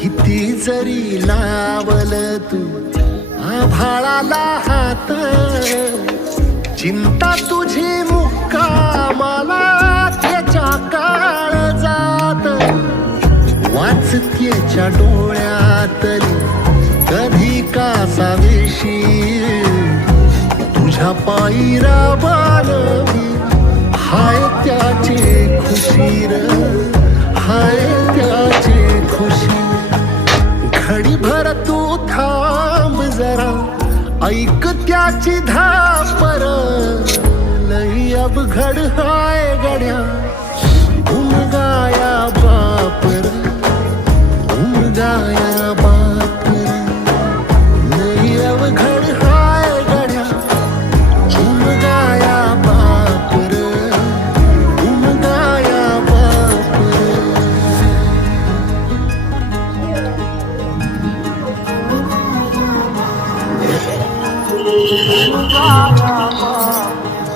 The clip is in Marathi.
किती जरी लावल तू आभाळाला हात, चिंता तुझी मुक्कामाला त्याच्या काळजात. वाचतेच्या डोळ्यातली कधी कासाविशी, तुझ्या पायी राबाल मी हाय त्याची खुशी र, हाय त्याची खुशी. घडीभर तू थांब जरा, ऐक त्याची धापर, लई अवघड हाय गड्या गाया बापर, गाया बापर. लई अवघड हाय गड्या गाया बापर, गाया बापर. गाया बापर.